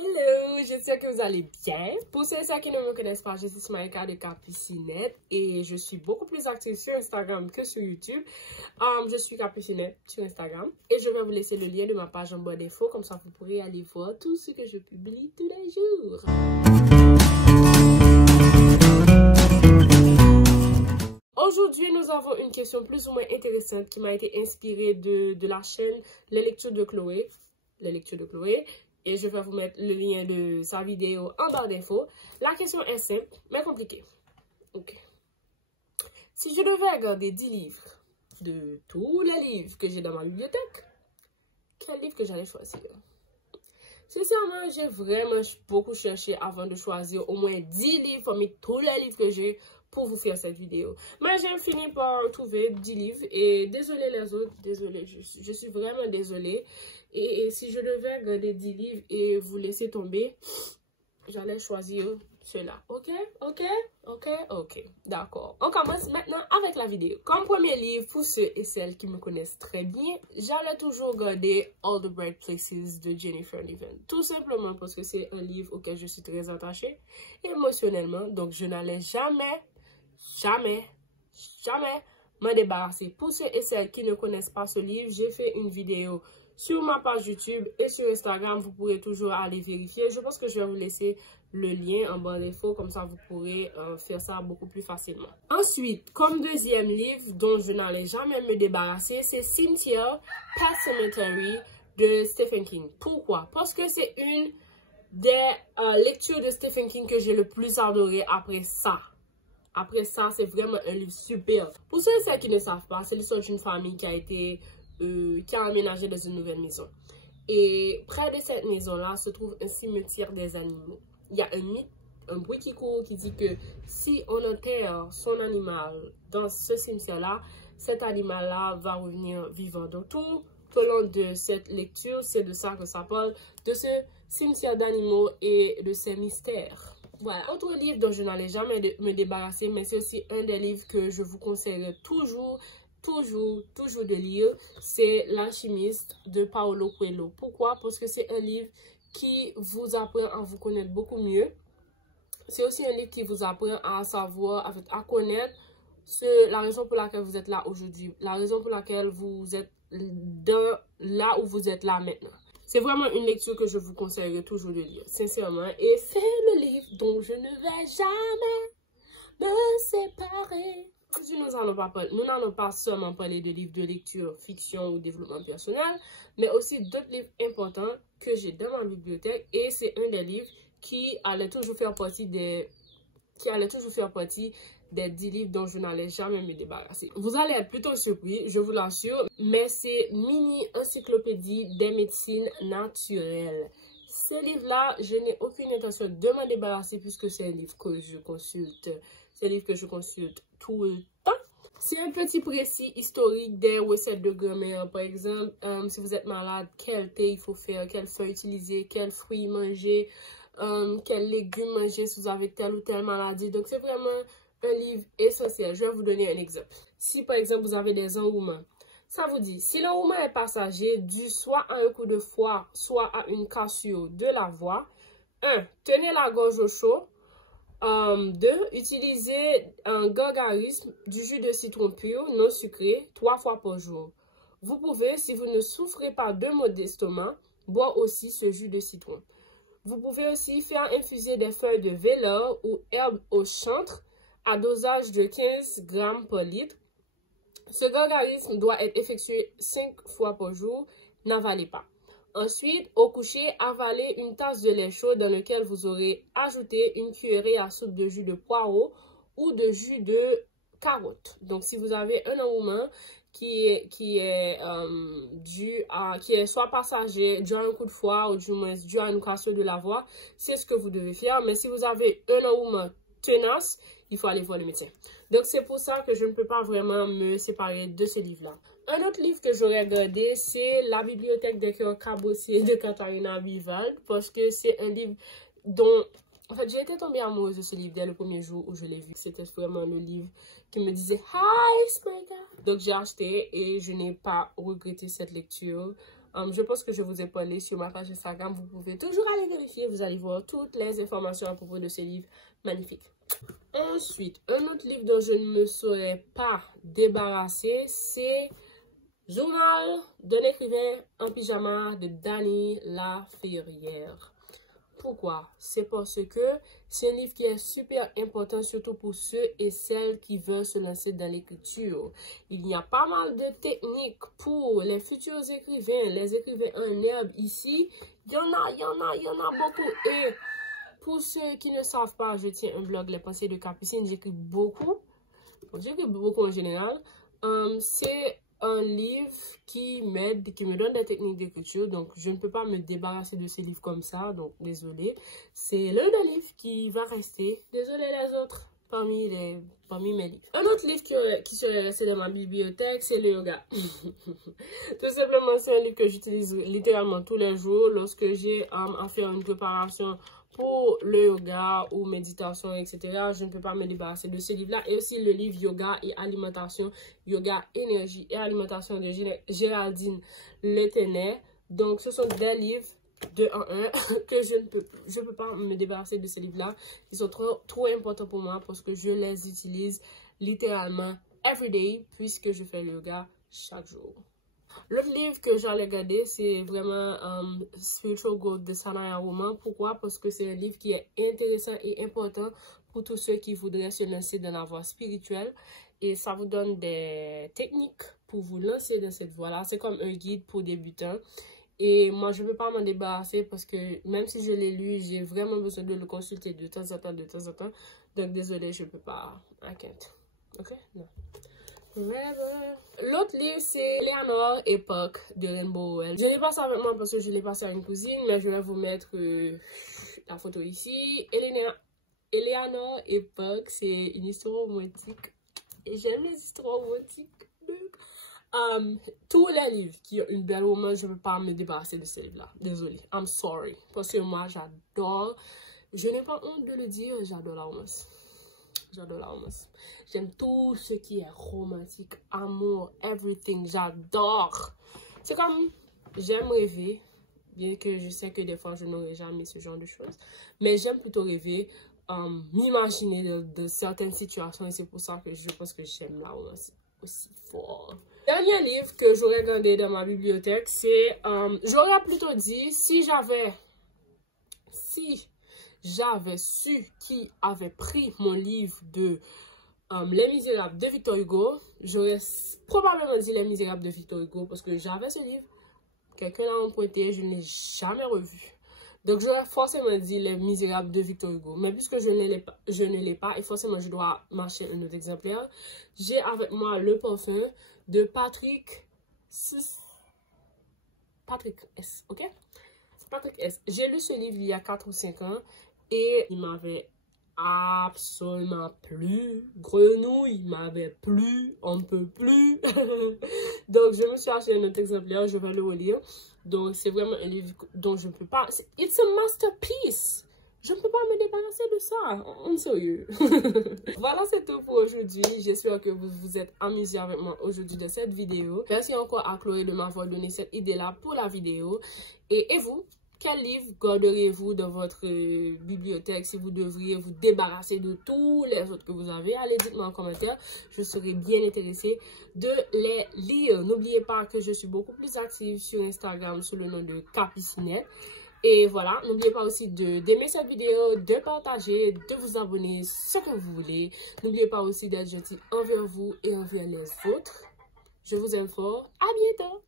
Hello, j'espère que vous allez bien. Pour ceux et celles qui ne me connaissent pas, je suis Smaïka de Capucinette et je suis beaucoup plus active sur Instagram que sur YouTube. Je suis Capucinette sur Instagram et je vais vous laisser le lien de ma page en barre d'infos, comme ça vous pourrez aller voir tout ce que je publie tous les jours. Aujourd'hui, nous avons une question plus ou moins intéressante qui m'a été inspirée de la chaîne Les Lectures de Chloé. Et je vais vous mettre le lien de sa vidéo en barre d'infos. La question est simple, mais compliquée. Ok. Si je devais regarder 10 livres de tous les livres que j'ai dans ma bibliothèque, quel livre que j'allais choisir? Sincèrement, j'ai vraiment beaucoup cherché avant de choisir au moins 10 livres parmi tous les livres que j'ai pour vous faire cette vidéo. Mais j'ai fini par trouver 10 livres et désolé les autres, désolé, je suis vraiment désolée. Et si je devais regarder 10 livres et vous laisser tomber, j'allais choisir ceux-là. Ok? D'accord. On commence maintenant avec la vidéo. Comme premier livre, pour ceux et celles qui me connaissent très bien, j'allais toujours regarder All the Bright Places de Jennifer Niven. Tout simplement parce que c'est un livre auquel je suis très attachée émotionnellement. Donc, je n'allais jamais m'en débarrasser. Pour ceux et celles qui ne connaissent pas ce livre, j'ai fait une vidéo sur ma page YouTube et sur Instagram. Vous pourrez toujours aller vérifier. Je pense que je vais vous laisser le lien en barre d'infos, comme ça vous pourrez faire ça beaucoup plus facilement. Ensuite, comme deuxième livre dont je n'allais jamais me débarrasser, c'est Cynthia Pet Cemetery de Stephen King. Pourquoi? Parce que c'est une des lectures de Stephen King que j'ai le plus adoré après ça. Après ça, c'est vraiment un livre super. Pour ceux et celles qui ne savent pas, c'est l'histoire d'une famille qui a emménagé dans une nouvelle maison. Et près de cette maison-là se trouve un cimetière des animaux. Il y a un mythe, un bruit qui court qui dit que si on enterre son animal dans ce cimetière-là, cet animal-là va revenir vivant. Donc tout au long de cette lecture, c'est de ça que ça parle, de ce cimetière d'animaux et de ses mystères. Voilà, autre livre dont je n'allais jamais me débarrasser, mais c'est aussi un des livres que je vous conseillerais toujours de lire, c'est L'Alchimiste de Paulo Coelho. Pourquoi? Parce que c'est un livre qui vous apprend à vous connaître beaucoup mieux. C'est aussi un livre qui vous apprend à savoir, à connaître la raison pour laquelle vous êtes là aujourd'hui, la raison pour laquelle vous êtes là où vous êtes là maintenant. C'est vraiment une lecture que je vous conseillerais toujours de lire, sincèrement. Et c'est le livre dont je ne vais jamais me séparer. Aujourd'hui, nous n'allons pas seulement parler de livres de lecture, fiction ou développement personnel, mais aussi d'autres livres importants que j'ai dans ma bibliothèque. Et c'est un des livres qui allait toujours faire partie des 10 livres dont je n'allais jamais me débarrasser. Vous allez être plutôt surpris, je vous l'assure, mais c'est Mini Encyclopédie des médecines naturelles. Ce livre-là, je n'ai aucune intention de m'en débarrasser puisque c'est un livre que je consulte. C'est un livre que je consulte tout le temps. C'est un petit précis historique des recettes de grand-mère. Par exemple, si vous êtes malade, quel thé il faut faire, quelle feuille utiliser, quels fruits manger, quels légumes manger si vous avez telle ou telle maladie. Donc, c'est vraiment un livre essentiel. Je vais vous donner un exemple. Si, par exemple, vous avez des enrouements, ça vous dit, si l'enrouement est passager, dû soit à un coup de foie, soit à une cassure de la voix, 1. Tenez la gorge au chaud. 2. Utilisez un gargarisme du jus de citron pur, non sucré, 3 fois par jour. Vous pouvez, si vous ne souffrez pas de maux d'estomac, boire aussi ce jus de citron. Vous pouvez aussi faire infuser des feuilles de véleur ou herbes au chantre à dosage de 15 grammes par litre. Ce gargarisme doit être effectué 5 fois par jour. N'avalez pas. Ensuite, au coucher, avalez une tasse de lait chaud dans lequel vous aurez ajouté une cuillerée à soupe de jus de poireau ou de jus de carotte. Donc, si vous avez un enrouement qui est soit passager, dû à un coup de foie ou du moins dû à une cassure de la voix, c'est ce que vous devez faire. Mais si vous avez un enroulement tenace, il faut aller voir le médecin. Donc, c'est pour ça que je ne peux pas vraiment me séparer de ce livre-là. Un autre livre que j'aurais regardé, c'est La Bibliothèque des cœurs cabossés de Katharina Wiewald, parce que c'est un livre dont... En fait, j'ai été tombée amoureuse de ce livre dès le premier jour où je l'ai vu. C'était vraiment le livre qui me disait « Hi, Smaïka ». Donc, j'ai acheté et je n'ai pas regretté cette lecture. Je pense que je vous ai parlé sur ma page Instagram. Vous pouvez toujours aller vérifier. Vous allez voir toutes les informations à propos de ce livre magnifique. Ensuite, un autre livre dont je ne me serais pas débarrassée, c'est Journal d'un écrivain en pyjama de Dany Laferrière. Pourquoi? C'est parce que c'est un livre qui est super important, surtout pour ceux et celles qui veulent se lancer dans l'écriture. Il y a pas mal de techniques pour les futurs écrivains, les écrivains en herbe ici. Il y en a beaucoup. Et pour ceux qui ne savent pas, je tiens un blog, Les Pensées de Capucine. J'écris beaucoup en général. C'est un livre qui m'aide, qui me donne des techniques d'écriture. Donc, je ne peux pas me débarrasser de ces livres comme ça. Donc, désolé. C'est l'un des livres qui va rester. Désolé les autres parmi mes livres. Un autre livre qui serait resté dans ma bibliothèque, c'est le yoga. Tout simplement, c'est un livre que j'utilise littéralement tous les jours lorsque j'ai à faire une préparation pour le yoga ou méditation, etc. Je ne peux pas me débarrasser de ce livre-là. Et aussi le livre Yoga et Alimentation, Yoga, Énergie et Alimentation de Géraldine Letenay. Donc, ce sont des livres de 1 en 1 que je ne peux pas me débarrasser de ces livres-là. Ils sont trop importants pour moi parce que je les utilise littéralement everyday puisque je fais le yoga chaque jour. L'autre livre que j'allais regarder, c'est vraiment Spiritual Growth de Sanaya Woman. Pourquoi? Parce que c'est un livre qui est intéressant et important pour tous ceux qui voudraient se lancer dans la voie spirituelle. Et ça vous donne des techniques pour vous lancer dans cette voie-là. C'est comme un guide pour débutants. Et moi, je ne peux pas m'en débarrasser parce que même si je l'ai lu, j'ai vraiment besoin de le consulter de temps en temps, Donc, désolé, je ne peux pas. I can't. Ok? Non. L'autre livre, c'est Eleanor et Puck de Rainbow Rowell. Je l'ai passé avec moi parce que je l'ai passé à une cousine, mais je vais vous mettre la photo ici. Eleanor et Puck, c'est une histoire romantique. Et j'aime les histoires romantiques. Tous les livres qui ont une belle romance, je ne peux pas me débarrasser de ce livre-là. Désolée. I'm sorry. Parce que moi, j'adore. Je n'ai pas honte de le dire, j'adore la romance. J'adore la romance. J'aime tout ce qui est romantique, amour, everything. J'adore. C'est comme, j'aime rêver, bien que je sais que des fois, je n'aurai jamais ce genre de choses. Mais j'aime plutôt rêver, m'imaginer de certaines situations. Et c'est pour ça que je pense que j'aime la romance aussi fort. Dernier livre que j'aurais gardé dans ma bibliothèque, c'est, j'aurais plutôt dit, si j'avais su qui avait pris mon livre de Les Misérables de Victor Hugo, j'aurais probablement dit Les Misérables de Victor Hugo parce que j'avais ce livre, quelqu'un l'a emprunté, je ne l'ai jamais revu. Donc j'aurais forcément dit Les Misérables de Victor Hugo. Mais puisque je ne l'ai pas et forcément je dois m'acheter un autre exemplaire, j'ai avec moi Le Parfum de Patrick S. Ok? Patrick S. J'ai lu ce livre il y a 4 ou 5 ans. Et il m'avait absolument plu. Grenouille, il m'avait plu. On ne peut plus. Donc, je me suis acheté un autre exemplaire. Je vais le relire. Donc, c'est vraiment un livre dont je ne peux pas... It's a masterpiece. Je ne peux pas me débarrasser de ça. On est sérieux. Voilà, c'est tout pour aujourd'hui. J'espère que vous vous êtes amusés avec moi aujourd'hui de cette vidéo. Merci encore à Chloé de m'avoir donné cette idée-là pour la vidéo. Et vous? Quel livre garderez-vous dans votre bibliothèque si vous devriez vous débarrasser de tous les autres que vous avez? Allez, dites-moi en commentaire. Je serai bien intéressée de les lire. N'oubliez pas que je suis beaucoup plus active sur Instagram sous le nom de Capucinette. Et voilà, n'oubliez pas aussi d'aimer cette vidéo, de partager, de vous abonner, ce que vous voulez. N'oubliez pas aussi d'être gentil envers vous et envers les autres. Je vous aime fort. À bientôt!